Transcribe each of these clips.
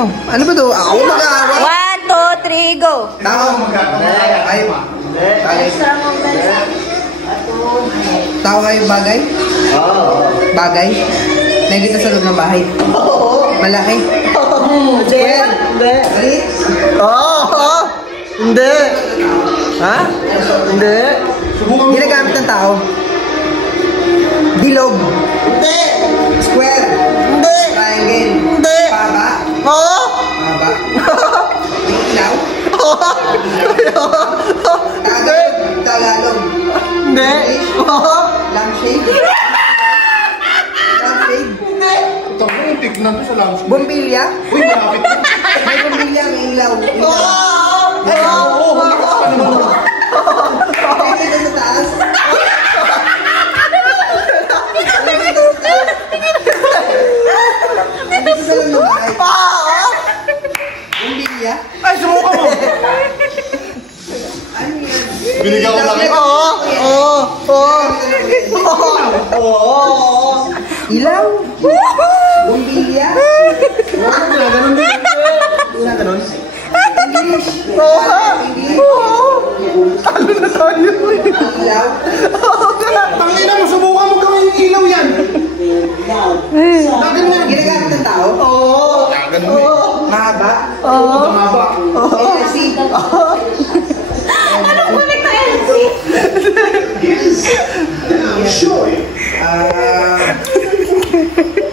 mo. Ano ba to? Ako mag-aawa. 1, 2, 3, go. Tao. Ay. Tao kayo bagay? Bagay? Nakikita sa loob ng bahay? Malaki? Square? Maliit? Hindi. Ha? Hindi. Ginagamit ng tao? Bilog? Hindi. Square? Hindi. Triangle? Hindi. Paba? Oo. Paba? May ilaw? Tagalog? Hindi. Oo. Lampshade? Lampshade? Hindi. Ito ko yung tignan ko sa lounge. Bombilya? Uy, malapit na. May bombilya, may ilaw. Nakikita sa taas? Nakikita sa loob ng bahay? Bombilya? Ay, sumuka mo. Ano yan? Binigyan ko lang. Ilaw? Bombilya? Ganun din. Ganun? English? Talo na tayo. Ilaw? Tangina mo, subukan mo gawin yung ilaw yan. Ganun yan. Ginagamit ng tao? Ganun eh. Mahaba? Tumaba. LC? Anong kulit na LC?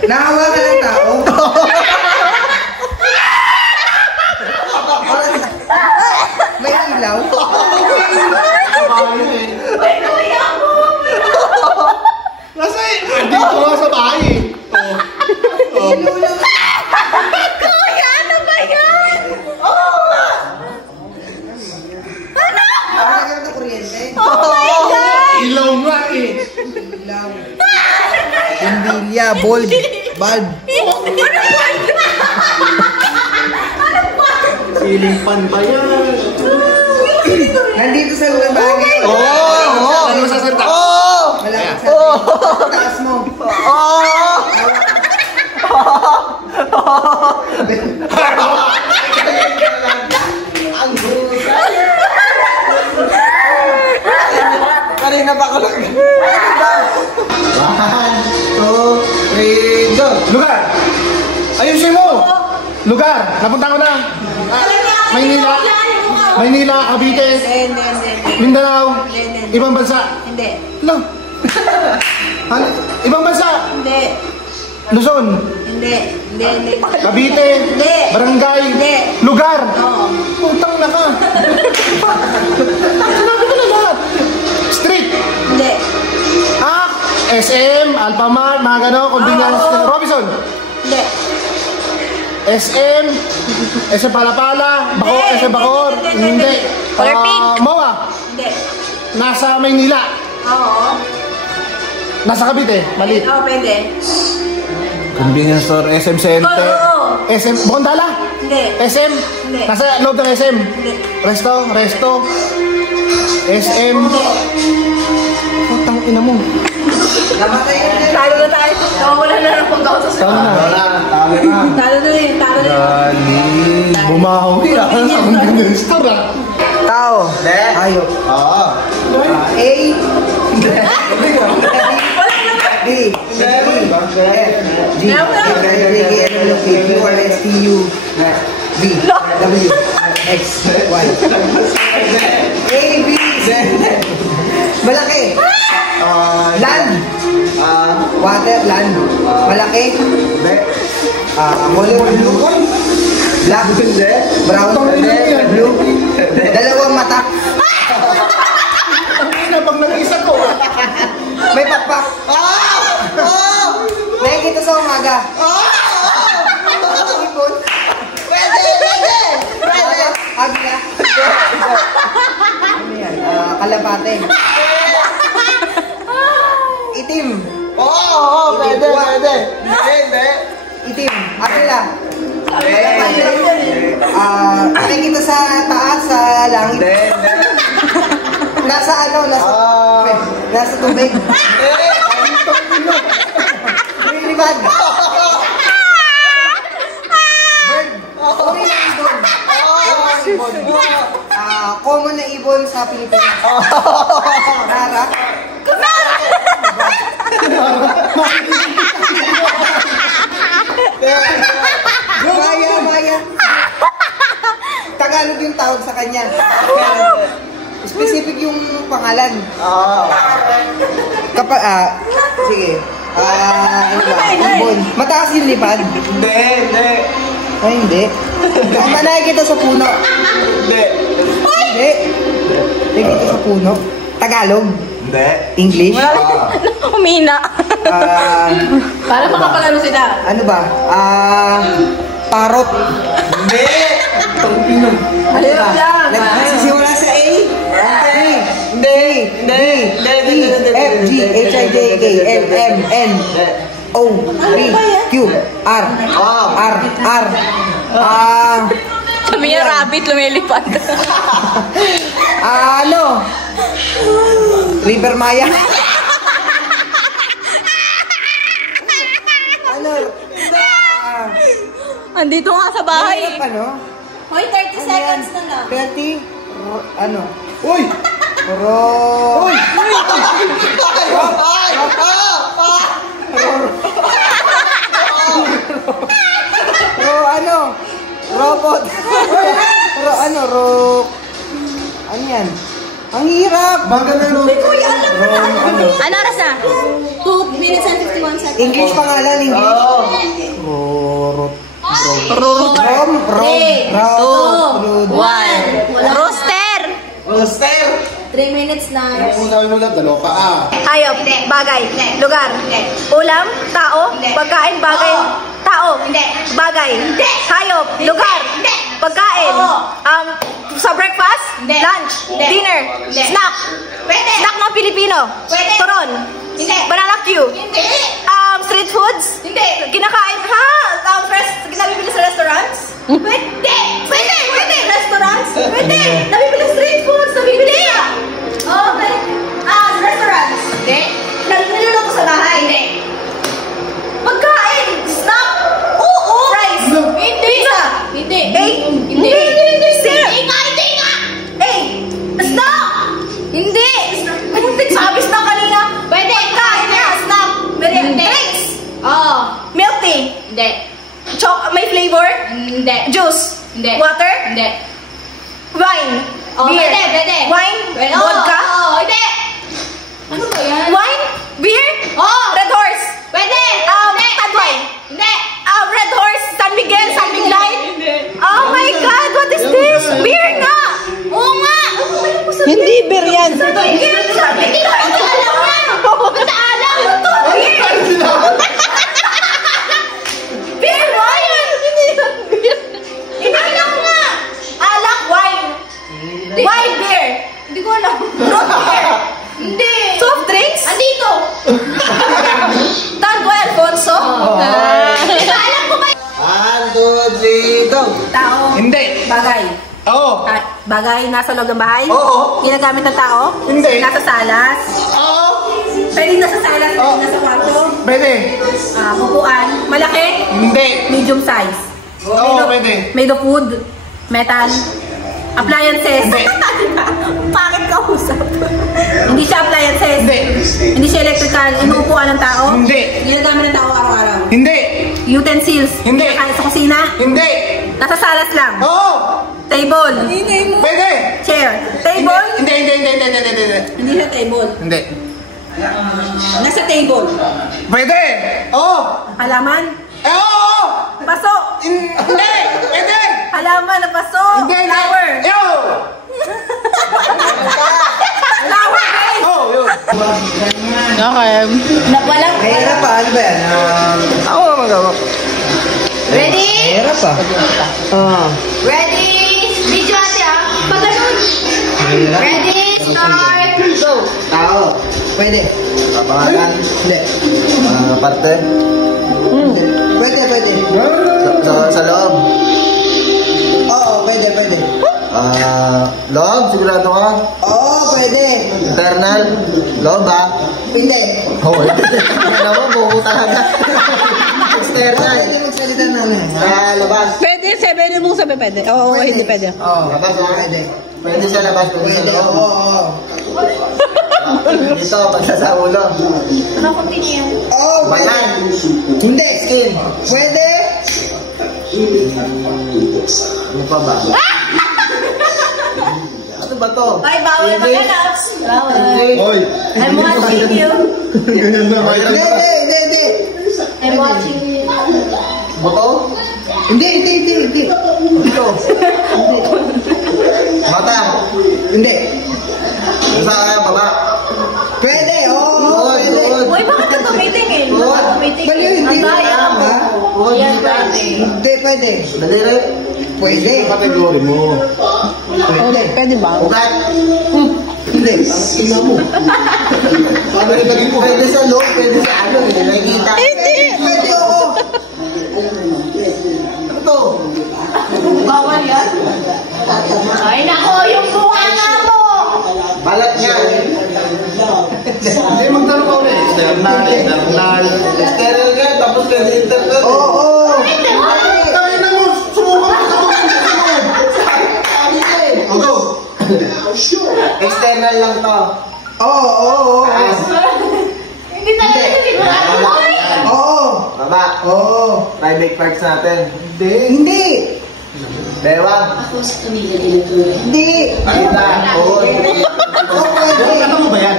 Nahawakan ng tao? May ilaw? Kasi, dito nga sa bahay eh. Kuya, ano ba yan? Nakagamit ng kuryente? Oh my God! Ilaw nga eh. Ilaw? Bombilya, bulb, bulb. Ceiling fan ba yan? Nandito sa loob ng bahay ngayon. Ano masasalita? Malapit sa taas mo. Kanina pa ko lang. 1, 2, 3, go. Lugar! Ayusin mo! Lugar! Napunta ko na! Maynila! Maynila, Cavite! Mindanao! Ibang bansa! Hindi. Lang! Ibang bansa! Hindi. Luzon! Hindi. Hindi. Cavite! Hindi. Barangay! Hindi. Lugar! Oo. Putang na ka! Sinabi ko na lahat! Street! Hindi. SM, Alphamart, mga gano'n, convenience store. Robinson! Hindi. SM Palapala, Bacor, SM Bacor, hindi. Color pink. MOA, Hindi. nasa Maynila, Oo. nasa Cavite, maliit. Oo, pwede. Convenience store, SM Center, Oo. SM, Bukondala, Hindi. SM, Hindi. nasa loob ng SM, Hindi. Resto, SM, putang ina mo. Namatay ka na. Talo na tayo. Nawawala na ng pagkausap sa Tama na. Talo na eh. Talo na eh. Bumawi ah, sa convenience store ah. Tao. Hayop. A. B. G. B. W. X. Y. A. B. Z. Malaki. Land. Water. Land. Malaki. Color blue. Black. Brown. Blue. Dalawang mata. Pag nag-isa ko. May pakpak. Nakikita sa umaga. Ipon. Pwede. Agila. Ano yan? Kalapate. Itim. Pwede. Hindi. Itim. Agila. Nakikita sa taas, sa langit. Nasa ano? Nasa tubig. Lilipad. Bird. ibon. Common na ibon sa Pilipinas. Rara. Maya. Tagalog yung tawag sa kanya. Specific yung pangalan. Kapag, sige. Ano ba? Ibon. Mataas yung lipad? Hindi. Ay, hindi. Nakikita sa puno? Hindi. Hindi. Nakikita sa puno? Tagalog? Hindi. English? Umina. Para makapalaro sila. Ano ba? Parot? Hindi. Ano ba? lang. Nagsisimula sa A? Hindi. D, E, F, G, H, I, J, K, L, M, N, O, P, Q, R, Sabi niya, rabbit lumilipad. ano? River Maya? Ano? Andito nga sa bahay. Ano? Hoy, 30 seconds na lang. 30? Ano? Uy! Uy! Ano? Robot. Ano yan? Ang hirap. Baga na no. Ano oras na? 2 minutes and 51 seconds. English pangalan, English. Rooster. 3 minutes na. Kung sabi mo lang, dalawa pa Hayop, bagay, lugar, ulam, tao, pagkain, bagay, tao, bagay, hayop, lugar, pagkain, sa breakfast, lunch, dinner, snack, snack ng Pilipino, turon, banana Q, street foods, kinakain, nabibili sa restaurants, pwede, restaurants, nabibili street foods, nabibili restaurants, niluluto sa bahay, pagkain, snack, rice, pizza, hindi snack, sabi snack kanina, pwede, kain na, snack, drinks, milk tea, may flavor, juice, water, wine, beer, wine, vodka, ano ba yan? Wine, beer, Red Horse, Tad wine, Red Horse, San Miguel, San Miglay, oh my God, what is this? Beer nga! Oo nga! Hindi beer yan. Hindi ko alam nga! Basta alam! Beer! Beer, wine! Alam nga! Alak, wine! Wine, beer! Hindi ko alam. Root beer! Hindi! Soft drinks? Andito! Tango Alfonso? Alam ko ba? 1, 2, 3, go! Tao. Hindi. Bagay. Oo. Bagay nasa loob ng bahay? Oo. Ginagamit ng tao? Hindi. Nasa salas? Oo. Pwede nasa salas, Oo. pwede nasa kwarto? Pwede. Upuan? Malaki? Hindi. Medium size? Oo, pwede. Made of wood? Metal? Appliances? Hindi. Bakit ka usap? Hindi siya appliances? Hindi. Hindi siya electrical? Inuupuan ng tao? Hindi. Ginagamit ng tao araw-araw? Hindi. Utensils? Hindi. Kaya sa kusina? Hindi. Nasa salas lang? Oo. Table? Pwede. Chair? Table? Hindi. Hindi siya table. Hindi. Nasa table? Pwede. Oo. Halaman? Oo. Paso? Hindi. Pwede. Halaman na paso? Hindi. Flower? Yo. Flower guys! Oh, yun. Walang... Mahirap pa. Ano ba yan? Ako na magawa. Ready? Mahirap pa. Ready? Video ate ah. Pagano'n. Ready? Start. Go. Tao. Pwede. Pangalan. Hindi. Parte. Pwede. Sa loob. Oo, pwede. Loob, sigurado ka? Oo, pwede. Internal. Loob ba? Hindi. Oo, hindi. Ano mo, buo talaga. External. Pwede magsalita external na. Sa labas. Pwede, sabi mong sabi pwede. Oo, hindi pwede. Oo. Labas ha? Pwede. Pwede sa labas, pwede sa Pwede, loob. oo. Dito, pagka sa ulo. Ano kung yan? Oo, pwede. Bayan. Hindi. Skin. Pwede. Ano pa ba? Ano ba to? Ay, bawal maghanap. Bawal. Hoy! I'm watching you. Ganyan na ba? Hindi. I'm watching you. Buto? Hindi. Dito. Mata. Hindi. Sa baba. Pwede, oo, pwede. Uy, bakit ka tumitingin? Bakit tumitingin? Baliw, hindi. Ang daya mo. Ha? Yan, pwede. Hindi, pwede. Daliri. Pwede. Kategori mo. Pwede. Pwede ba? Ugat. Hindi. Tingnan mo. Paano ilagay mo? Pwede sa loob, pwede sa ano. Hindi nakikita. Pwede, oo. Ano to? Bawal yan? Ay, nako, yung bunganga mo! Balat niya. Hindi, magtanong ka ulit. External. External ka, tapos ka internal. Oo. Hindi, wala. Tayo na mo, sumukat ka mo. Go. External lang to. Oo. Hindi talaga sigurado mo eh. Oo. Baba. Oo. Private parts natin. Hindi. Bewang. Hindi. Kita. Oo. Oo, pwede. Ano mo ba yan?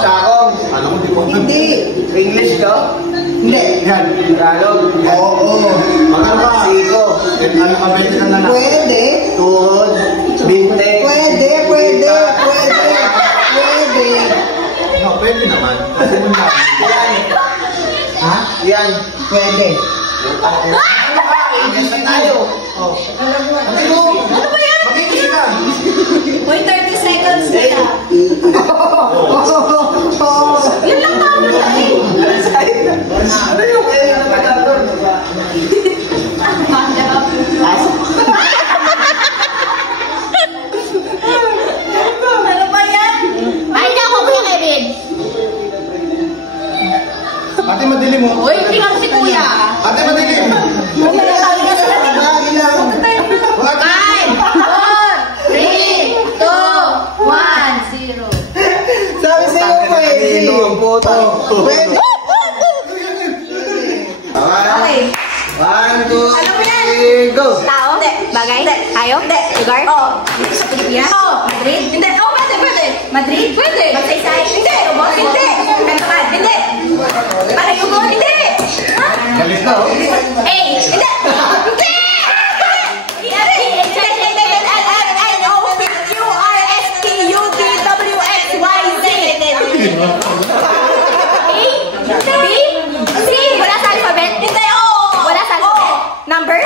Takong. Ano ko di mo? Hindi. English to? Hindi. Yan. Tagalog. Oo. Ano ba? Siko. Ano ka ba na lang? Pwede. Tuhod. Binte. Pwede. No, pwede naman. Yan. Ha? Yan. Pwede. Ano ka? English na tayo. Oh. Ano mo? Ano ba yan? Makikinig ka. Uy, 30 seconds na. Yun lang naman na eh. Ano yung kaya na nagkakaroon? Ano ba yan? Ay, nako, Kuya Kevin. Ate, madilim mo. Uy, tingnan si Kuya. Ate, madilim. Lagi lang. 5, 4, 3, 2, 1, 0. Sabi sa'yo, pwede. Pwede. Okay. 1, 2, Alam mo yan? 3, go! Tao? Hindi. Bagay? Hindi. Tayo? Hindi. Lugar? Oo. Dito sa Pilipinas? Oo. Madrid? Hindi. Oo, pwede. Madrid? Pwede. Magsaysay? Hindi. Hindi. Kantakan? Hindi. Parayugon? Hindi. Ha? Galit na, oh. Hindi. Hindi. Wala sa alphabet? Hindi. Wala sa alphabet? Number?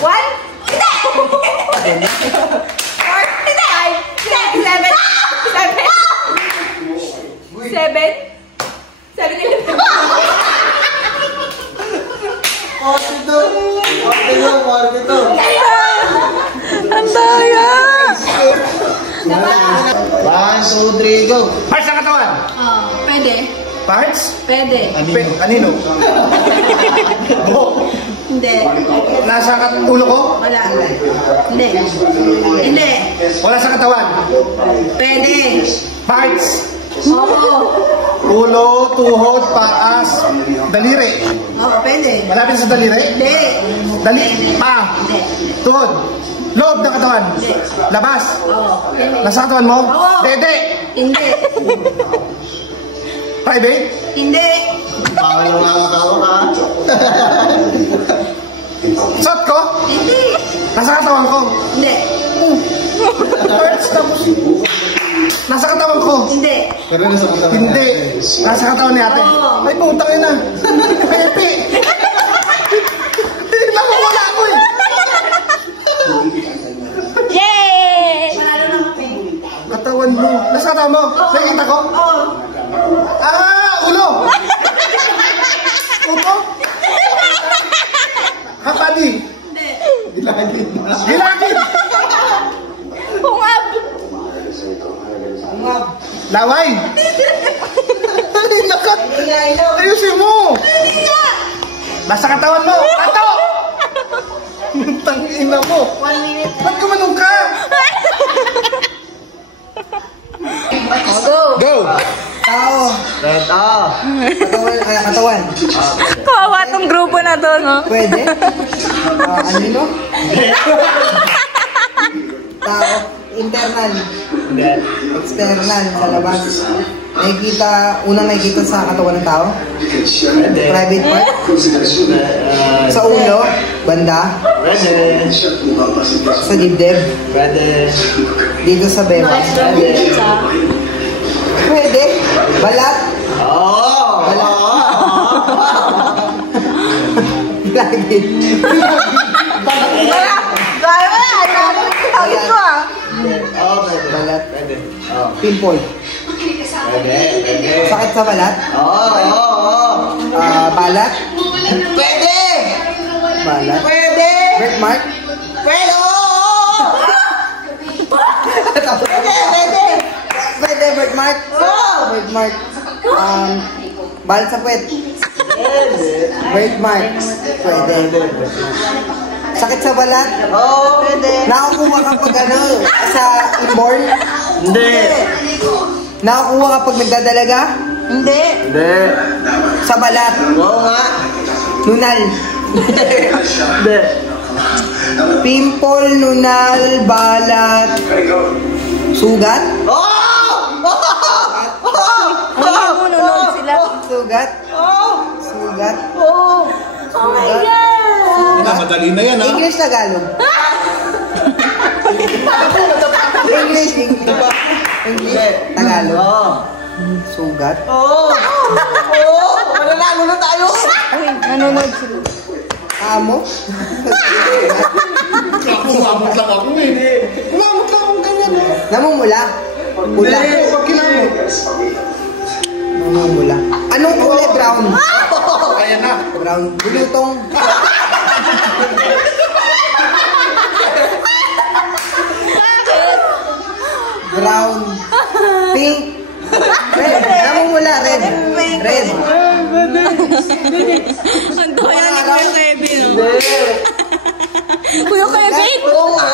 One? Hindi. 4? Hindi. 5? 7? 7? 11? 42. Ang daya! 1, 2, 3, go! Parts ng katawan. Pwede. Parts? Pwede. Kanino? Hindi. Nasa ulo ko? Wala. Hindi. Hindi. Wala sa katawan. Pwede. Parts? Oo. Ulo, tuhod, paas, daliri. Oo, pwede. Malapit sa daliri? Hindi. Pa. Tuhod. Loob ng katawan. Labas. Oo. Nasa katawan mo? Oo. Dede. Hindi. Private? Hindi. Bawal na mga tao ka. Shot ko? Hindi. Nasa katawan ko. Hindi. Parts tapos. Nasa katawan ko. Hindi. Pero nasa katawan. Hindi. Nasa katawan ni ate. Oo. Ay, putang ina. Pepe. Hindi lang ako, wala ako eh. Yay! Panalo na kami. Katawan mo. Nasa katawan mo. Nakikita ko? Oo. Ulo. Upo. Hapadi. Hindi. Gilagid. Hungab. Laway. Ay, nakat. Ayusin mo. Hindi nga. Nasa katawan mo! Ato! Tangina mo! 1 minute. Ba't gumanong ka? Go! Go! Tao. Red, oh. Katawan. Kawawa tong grupo na to, no? Pwede. Anino? Tao. Internal. External. Sa labas. Unang nakikita sa katawan ng tao. Private part. Sa ulo. Banda. Pwede. Sa dibdib. Pwede. Dito sa beba. Pwede. Balat. Oo! Balat. Lagi. Gaya mo na! Tawid ko ah! Oo, pwede. Balat. Pwede. Oo. Pimple. Pwede. Pwede. Sakit sa balat. Oo. Balat. Pwede! Balat. Pwede! Birthmark. Pwede! Oo! Pwede! Pwede, birthmark. Birthmark. Balat sa puwet. Birthmark. Pwede. Sakit sa balat. Oo, pwede. Nakakuha kapag sa inborn. Hindi. Nakakuha kapag nagdadalaga. Hindi! Hindi. Sa balat. Oo nga. Nunal. Hindi. Pimple, nunal, balat. Sugat. Oo! Nunod sila. Sugat. Sugat. Oh my God! Madali na yan, ha? English, Tagalog. English, Tagalog. Oo. Sugat. Oo! Oo! Mananalo na tayo! Nanonood sila. Amo. Umabot lang ako, eh. Umabot lang akong ganyan, eh. Namumula. Pula. Hindi, pag kinamot. Namumula. Anong kulay? Brown. Ayan na. Brown. Bulutong. Brown. Pink. Red. Namumula. Red. Red. Ang doya ni Kuya Kevin, no? Hindi. Kuya Kevin! Oo nga.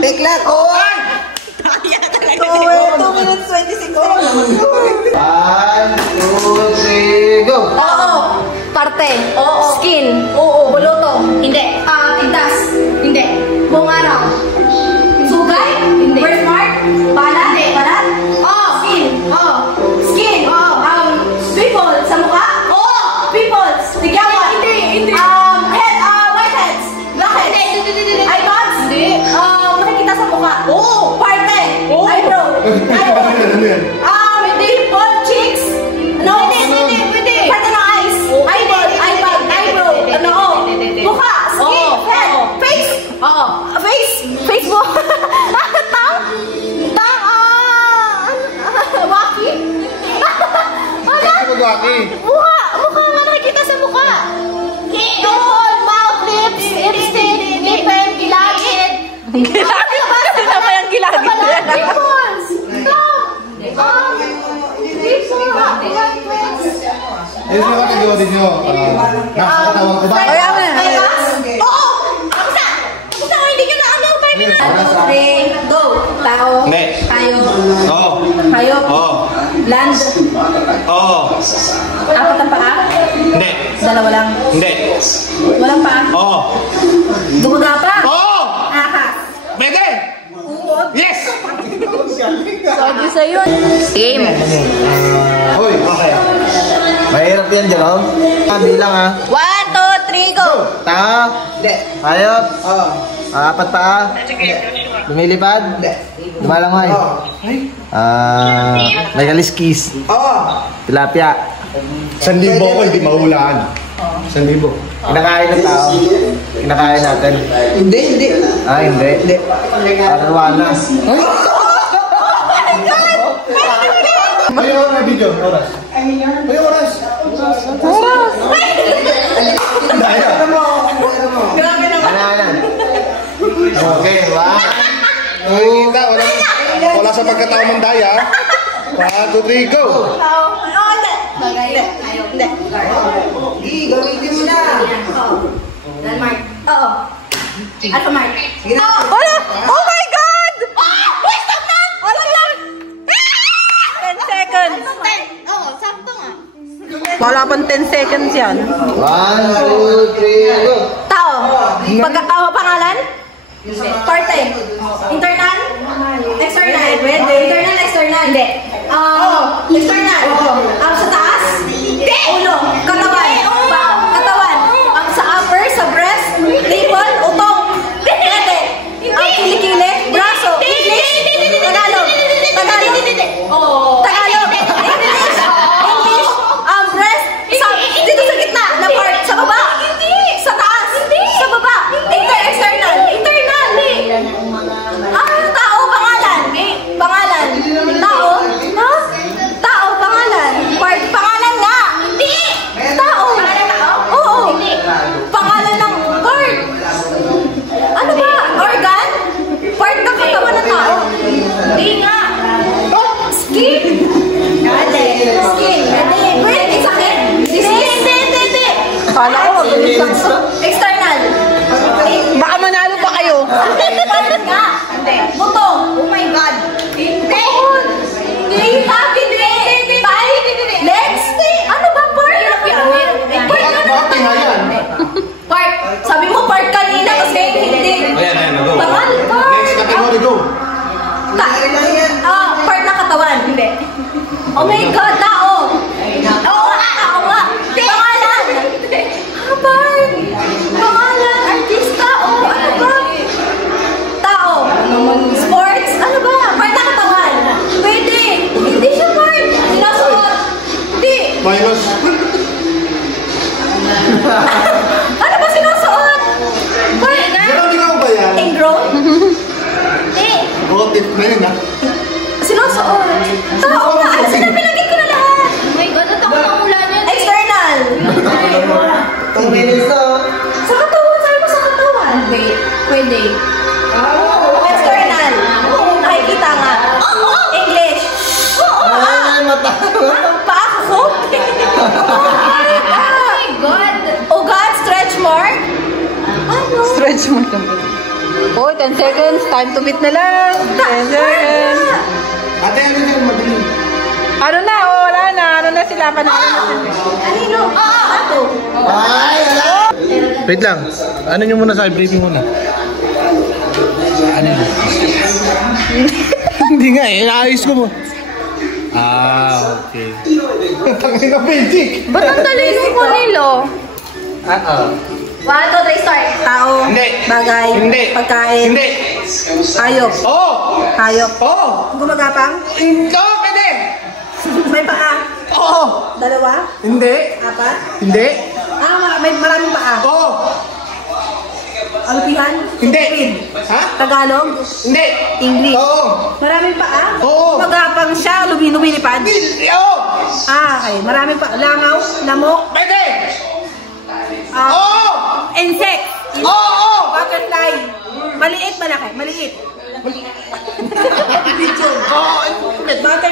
Peklat. Kaya talaga. 2 minutes 26 seconds. 1, 2, 3, go! Oo. Parte. Oo. Skin. Oo. Buluto. Hindi. Tintas. Hindi. Buong araw. Sugay. Hindi. Birthmark. Balat. Hindi. Balat. Oo. Skin. Oo. Skin. Oo. People. Sa mukha. Oo. People. Tigyawan. Hindi. Head. Whiteheads. Blackheads. Hindi. Icons. Hindi. Nakikita sa mukha. Oo. Parte. Oo. Eyebrow. Eyebrow. Dimple. Cheeks. No. Hindi. Parte ng eyes. Eyeball. Eyebrow. Mukha. Skin. Head. Face. Face. Face mo. Tang. Waki. Magwaki. Mukha nga nakikita sa mukha. Dimple, mouth, lips, lipstick, lipin, gilagid. Gilagid? Ano ba yung gilagid? Dimples. Ayun yung katagawa din nyo. Nakakatawag ko ba? Oo! Kamusta? Hindi ka na ano? 5 minutes. 3, go. Tao. Hindi. Hayop. Oo. Hayop. Oo. Land. Oo. 4 ang paa. Hindi. 2 lang. Hindi. Walang paa. Oo. Gumagapa. Oo! Ahas. Pwede! Yes! Sabi sa'yo. Game. Uy, okay. Mahirap yan, Jerome. Bilang, ha? 1, 2, 3, go. Tao. Hindi. Hayop. Oo. 4 paa. Lumilipad. Hindi. Lumalangoy. Oo. May kaliskis. Oo. Tilapia. 1,000 ko, hindi mahulaan. 1,000. Kinakain ng tao. Kinakain natin. Hindi. Hindi. Hindi. Arawana. Ayun na video, oras. Ayun, oras. Ano? Okay, Nakikita, wala sa pagkatao ng daya. 1, 2, 3, go! Hindi. Hindi. Gamitin mo na. Landmark. Oo. Alpha Mark. Sige na. Wala! Oh my God! Wait, stop na! Wala lang! 10 seconds. Oo, sakto nga. Wala pang 10 seconds yan. 1, 2, 3, go! Tao. Pangalan? Parte. Internal? External? Internal, external? Hindi. External? Sa taas? Ulo. Katawan? Katawan. Sa upper, sa breast, navel, utong. Pwede. Kilikili, braso. English? Tagalog. Tagalog. Tagalog. English. Breast. Dito sa gitna. Na part. Sa baba. Sa taas. Sa baba. External. Internal. Tao, pangalan. Pangalan. Tao. Ha? Tao, pangalan. Part, pangalan nga. Hindi. Tao. Oo. Pangalan ng part. Ano ba? Organ? Part ng katawan ng tao. Hindi nga. Skin? Hindi. Skin. Wait, it's okay. Hindi. Kala ko, External. baka manalo pa kayo. Part nga. Hindi. Buto. Oh my God. Hindi. Hindi. Legs? Ano ba part? Bakit nga yan? Part. Sabi mo part kanina kasi hindi. Ayan, go. Pangal. Next category, go. Part ng katawan. Hindi. Oh my God, tao. Oo nga. Pangalan. Part. Pangalan. Artista. Ano ba? Tao. Sports. Ano ba? Part ng katawan. Pwede. Hindi siya part. Sinusuot. Hindi. Minus. Ano ba sinusuot? Part. Meron ikaw ba yan? Ingrown? Hindi. Rotif na yun, ha? Sinusuot. Tao nga. Ano sinapilagit ko na lahat? Oh my God, at ako nakulan yun. External. 2 minutes to. Sa katawan. Sabi mo sa katawan. Wait. Pwede. External. Nakikita nga. English. Ay, mata. Paako. Oh my God. Ugat. Stretch mark. Ano? Stretch mo ka. Oh, 10 seconds. Time to beat na lang. 10 seconds. Ate, ano dyan? Madilim. Ano na? Oh, wala na. Ano na sila? Panalo na sila. Anino? Ako. Ay, wala. Wait lang. Ano nyo muna sa briefing muna? Ano yun? Hindi nga eh. Naayos ko mo. Okay. Tangin na basic. Ba't ang talino mo nilo? 1, 2, 3, start. Tao. Hindi. Bagay. Hindi. Pagkain. Hindi. Hayop. Oo. Hayop. Oo. Gumagapang. Oo, pwede. May paa. Oo. 2, Hindi. 4. Hindi. May maraming paa. Oo. Alupihan. Hindi. Ha? Tagalog. Hindi. English. Oo. Maraming paa. Oo. Gumagapang siya. Lumilipad. Oo. Okay. Maraming paa. Langaw. Lamok. Pwede. Oo. Insect. Oo. Butterfly. Maliit, malaki. Maliit. Oo. Butterfly.